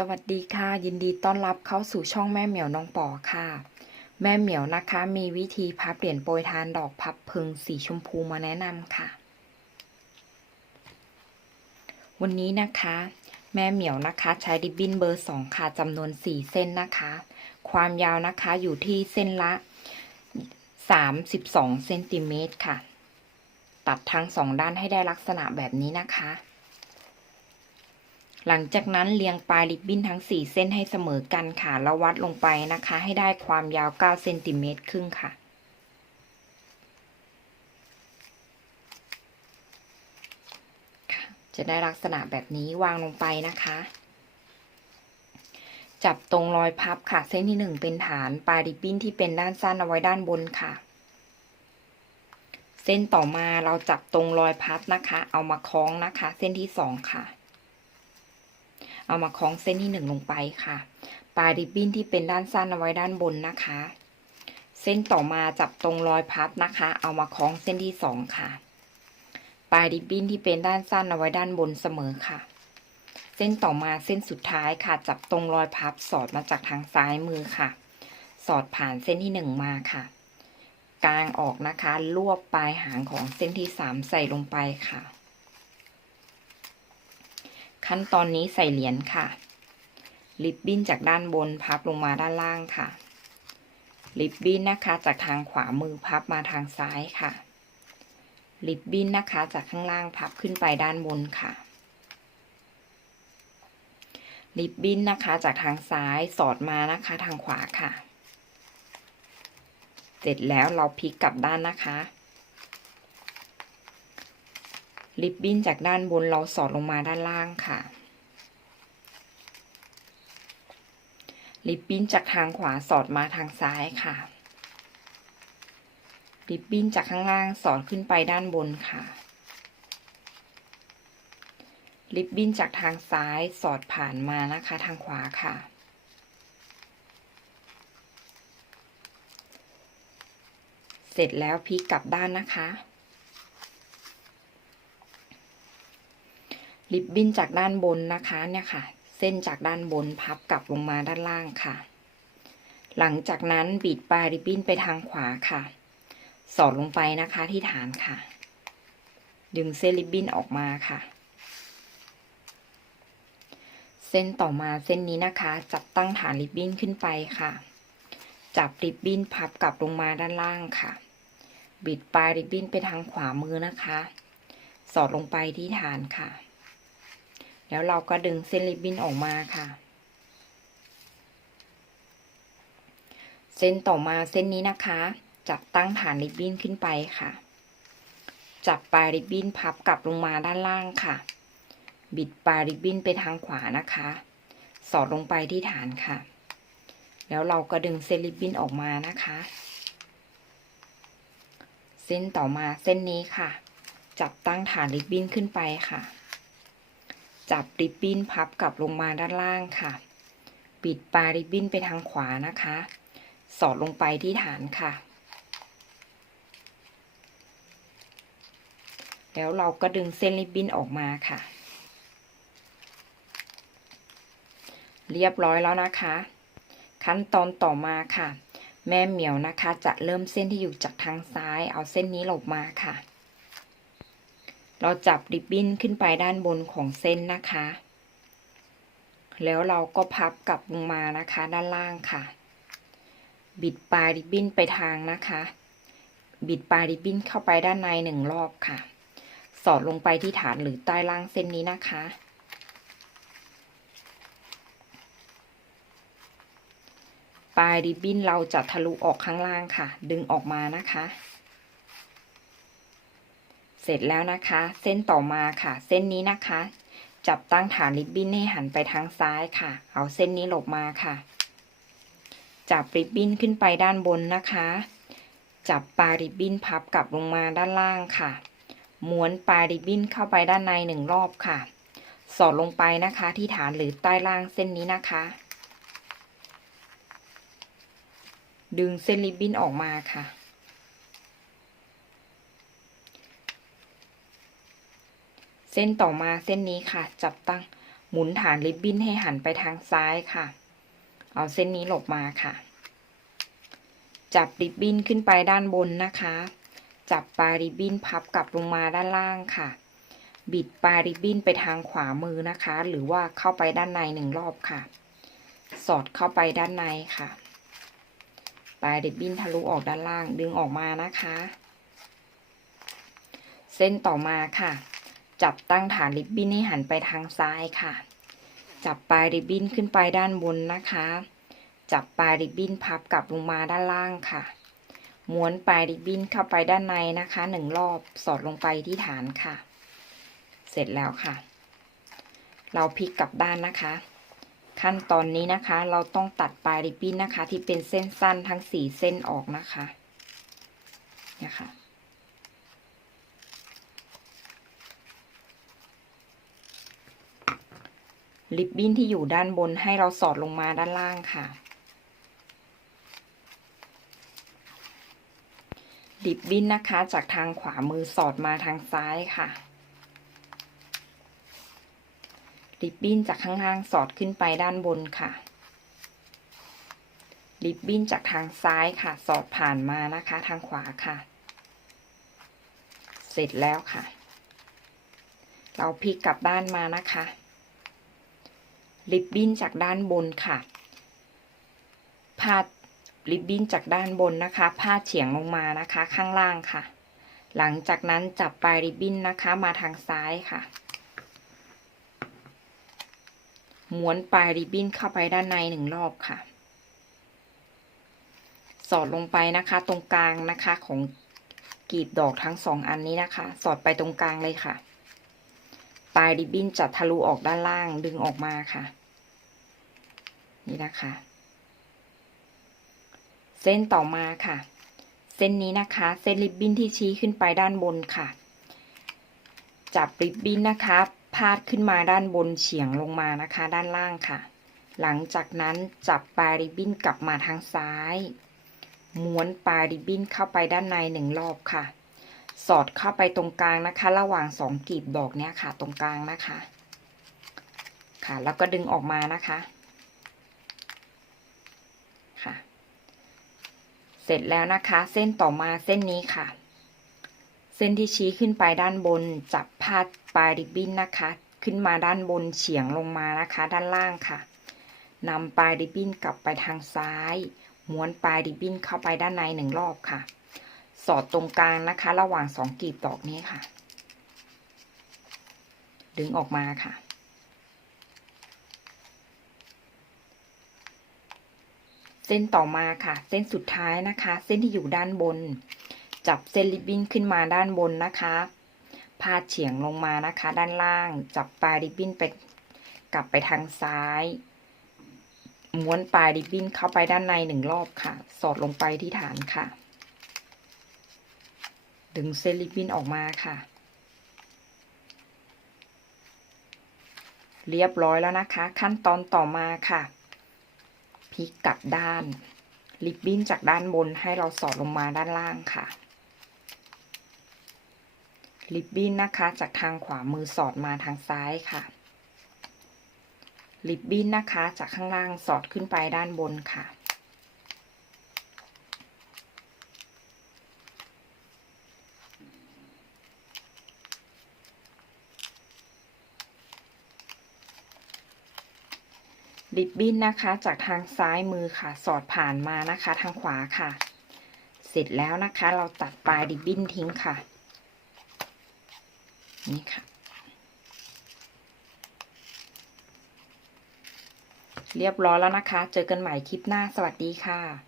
สวัสดีค่ะ ยินดีต้อนรับเข้าสู่ช่องแม่เหมียวน้องปอค่ะ แม่เหมียวนะคะ มีวิธีพับเหรียญโปรยทานดอกพับพึงสีชมพูมาแนะนำค่ะ วันนี้นะคะ แม่เหมียวนะคะใช้ริบบิ้นเบอร์สองค่ะจำนวนสี่เส้นนะคะ ความยาวนะคะอยู่ที่เส้นละสามสิบสองเซนติเมตรค่ะ ตัดทั้งสองด้านให้ได้ลักษณะแบบนี้นะคะ หลังจากนั้นเรียงปลายริบบิ้นทั้ง 4 เส้นให้เสมอกันค่ะ แล้ววัดลงไปนะคะ ให้ได้ความยาว 9 เซนติเมตรครึ่งค่ะ จะได้ลักษณะแบบนี้วางลงไปนะคะ จับตรงรอยพับค่ะ เส้นที่ 1 เป็นฐานปลายริบบิ้นที่เป็นด้านสั้นเอาไว้ด้านบนค่ะ เส้นต่อมาเราจับตรงรอยพับนะคะ เอามาคล้องนะคะ เส้นที่ 2 ค่ะ เอามาคล้องเส้นที่หนึ่งลงไปค่ะปลายริบบิ้นที่เป็นด้านสั้นเอาไว้ด้านบนนะคะ เส้นต่อมาจับตรงรอยพับนะคะ เอามาคล้องเส้นที่สองค่ะ ปลายริบบิ้นที่เป็นด้านสั้นเอาไว้ด้านบนเสมอค่ะ เส้นต่อมาเส้นสุดท้ายค่ะ จับตรงรอยพับสอดมาจากทางซ้ายมือค่ะ สอดผ่านเส้นที่หนึ่งมาค่ะ กลางออกนะคะ รวบปลายหางของเส้นที่สามใส่ลงไปค่ะ ขั้นตอนนี้ใส่เหรียญค่ะ ริบบิ้นจากด้านบนพับลงมาด้านล่างค่ะ ริบบิ้นนะคะจากทางขวามือพับมาทางซ้ายค่ะ ริบบิ้นนะคะจากข้างล่างพับขึ้นไปด้านบนค่ะ ริบบิ้นนะคะจากทางซ้ายสอดมานะคะทางขวาค่ะ เสร็จแล้วเราพลิกกลับด้านนะคะ ริบบิ้นจากด้านบนเราสอดลงมาด้านล่างค่ะ ริบบิ้นจากทางขวาสอดมาทางซ้ายค่ะ ริบบิ้นจากข้างล่างสอดขึ้นไปด้านบนค่ะ ริบบิ้นจากทางซ้ายสอดผ่านมานะคะทางขวาค่ะเสร็จแล้วพลิกกลับด้านนะคะ ริบบิ้นจากด้านบนนะคะเนี่ยค่ะ เส้นจากด้านบนพับกลับลงมาด้านล่างค่ะ หลังจากนั้นบีดปลายริบบิ้นไปทางขวาค่ะ สอดลงไปนะคะที่ฐานค่ะ ดึงเส้นริบบิ้นออกมาค่ะ เส้นต่อมาเส้นนี้นะคะ จับตั้งฐานริบบิ้นขึ้นไปค่ะ จับริบบิ้นพับกลับลงมาด้านล่างค่ะ บิดปลายริบบิ้นไปทางขวามือนะคะ สอดลงไปที่ฐานค่ะ แล้วเราก็ดึงเส้นริบบิ้นออกมาค่ะ เส้นต่อมาเส้นนี้นะคะ จับตั้งฐานริบบิ้นขึ้นไปค่ะ จับปลายริบบิ้นพับกลับลงมาด้านล่างค่ะ บิดปลายริบบิ้นไปทางขวานะคะ สอดลงไปที่ฐานค่ะ แล้วเราก็ดึงเส้นริบบิ้นออกมานะคะ เส้นต่อมาเส้นนี้ค่ะ จับตั้งฐานริบบิ้นขึ้นไปค่ะ จับริบบิ้นพับกลับลงมาด้านล่างค่ะ ปิดปลายริบบิ้นไปทางขวานะคะ สอดลงไปที่ฐานค่ะ แล้วเราก็ดึงเส้นริบบิ้นออกมาค่ะ เรียบร้อยแล้วนะคะ ขั้นตอนต่อมาค่ะ แม่เหมียวนะคะจะเริ่มเส้นที่อยู่จากทางซ้าย เอาเส้นนี้หลบมาค่ะ เราจับริบบิ้นขึ้นไปด้านบนของเส้นนะคะ แล้วเราก็พับกลับลงมานะคะด้านล่างค่ะ บิดปลายริบบิ้นไปทางนะคะ บิดปลายริบบิ้นเข้าไปด้านในหนึ่งรอบค่ะ สอดลงไปที่ฐานหรือใต้ล่างเส้นนี้นะคะ ปลายริบบิ้นเราจะทะลุออกข้างล่างค่ะ ดึงออกมานะคะ เสร็จแล้วนะคะ เส้นต่อมาค่ะ เส้นนี้นะคะ จับตั้งฐานริบบิ้นให้หันไปทางซ้ายค่ะ เอาเส้นนี้หลบมาค่ะ จับริบบิ้นขึ้นไปด้านบนนะคะ จับปลายริบบิ้นพับกลับลงมาด้านล่างค่ะ ม้วนปลายริบบิ้นเข้าไปด้านในหนึ่งรอบค่ะ สอดลงไปนะคะที่ฐานหรือใต้ล่างเส้นนี้นะคะ ดึงเส้นริบบิ้นออกมาค่ะ เส้นต่อมาเส้นนี้ค่ะ จับตั้งหมุนฐานริบบิ้นให้หันไปทางซ้ายค่ะ เอาเส้นนี้หลบมาค่ะ จับริบบิ้นขึ้นไปด้านบนนะคะ จับปลายริบบิ้นพับกลับลงมาด้านล่างค่ะ บิดปลายริบบิ้นไปทางขวามือนะคะ หรือว่าเข้าไปด้านในหนึ่งรอบค่ะ สอดเข้าไปด้านในค่ะ ปลายริบบิ้นทะลุออกด้านล่างดึงออกมานะคะ เส้นต่อมาค่ะ จับตั้งฐานริบบิ้นให้หันไปทางซ้ายค่ะ จับปลายริบบิ้นขึ้นไปด้านบนนะคะ จับปลายริบบิ้นพับกลับลงมาด้านล่างค่ะ ม้วนปลายริบบิ้นเข้าไปด้านในนะคะหนึ่งรอบสอดลงไปที่ฐานค่ะ เสร็จแล้วค่ะ เราพลิกกลับด้านนะคะ ขั้นตอนนี้นะคะเราต้องตัดปลายริบบิ้นนะคะ ที่เป็นเส้นสั้นทั้งสี่เส้นออกนะคะนะคะ ริบบิ้นที่อยู่ด้านบนให้เราสอดลงมาด้านล่างค่ะ ริบบิ้นนะคะจากทางขวามือสอดมาทางซ้ายค่ะ ริบบิ้นจากข้างล่างสอดขึ้นไปด้านบนค่ะ ริบบิ้นจากทางซ้ายค่ะ สอดผ่านมานะคะทางขวาค่ะ เสร็จแล้วค่ะ เราพลิกกลับด้านมานะคะ ริบบิ้นจากด้านบนค่ะพาดริบบิ้นจากด้านบนนะคะพาดเฉียงลงมานะคะข้างล่างค่ะ หลังจากนั้นจับปลายริบบิ้นนะคะมาทางซ้ายค่ะ ม้วนปลายริบบิ้นเข้าไปด้านในหนึ่งรอบค่ะ สอดลงไปนะคะตรงกลางนะคะของกลีบดอกทั้งสองอันนี้นะคะ สอดไปตรงกลางเลยค่ะ ปลายริบบิ้นจะทะลุออกด้านล่างดึงออกมาค่ะ นี่นะคะ เส้นต่อมาค่ะ เส้นนี้นะคะ เส้นริบบิ้นที่ชี้ขึ้นไปด้านบนค่ะ จับริบบิ้นนะคะพาดขึ้นมาด้านบนเฉียงลงมานะคะ ด้านล่างค่ะ หลังจากนั้นจับปลายริบบิ้นกลับมาทางซ้าย ม้วนปลายริบบิ้นเข้าไปด้านในหนึ่งรอบค่ะ สอดเข้าไปตรงกลางนะคะ ระหว่างสองกลีบดอกเนี้ยค่ะ ตรงกลางนะคะ ค่ะ แล้วก็ดึงออกมานะคะ ค่ะ เสร็จแล้วนะคะ เส้นต่อมาเส้นนี้ค่ะ เส้นที่ชี้ขึ้นไปด้านบนจับพาดปลายริบบิ้นนะคะ ขึ้นมาด้านบนเฉียงลงมานะคะ ด้านล่างค่ะนำปลายริบบิ้นกลับไปทางซ้าย ม้วนปลายริบบิ้นเข้าไปด้านในหนึ่งรอบค่ะ สอดตรงกลางนะคะ ระหว่างสองกลีบดอกนี้ค่ะ ดึงออกมาค่ะ เส้นต่อมาค่ะ เส้นสุดท้ายนะคะ เส้นที่อยู่ด้านบน จับเส้นริบบิ้นขึ้นมาด้านบนนะคะพาดเฉียงลงมานะคะ ด้านล่าง จับปลายริบบิ้นไปกลับไปทางซ้ายม้วนปลายริบบิ้นเข้าไปด้านในหนึ่งรอบค่ะ สอดลงไปที่ฐานค่ะ ดึงเส้นริบบิ้นออกมาค่ะ เรียบร้อยแล้วนะคะ ขั้นตอนต่อมาค่ะพลิกกลับด้านริบบิ้นจากด้านบนให้เราสอดลงมาด้านล่างค่ะริบบิ้นนะคะจากทางขวามือสอดมาทางซ้ายค่ะริบบิ้นนะคะจากข้างล่างสอดขึ้นไปด้านบนค่ะ ริบบิ้นนะคะ จากทางซ้ายมือค่ะ สอดผ่านมานะคะ ทางขวาค่ะ เสร็จแล้วนะคะ เราตัดปลายริบบิ้นทิ้งค่ะ นี่ค่ะ เรียบร้อยแล้วนะคะ เจอกันใหม่คลิปหน้าสวัสดีค่ะ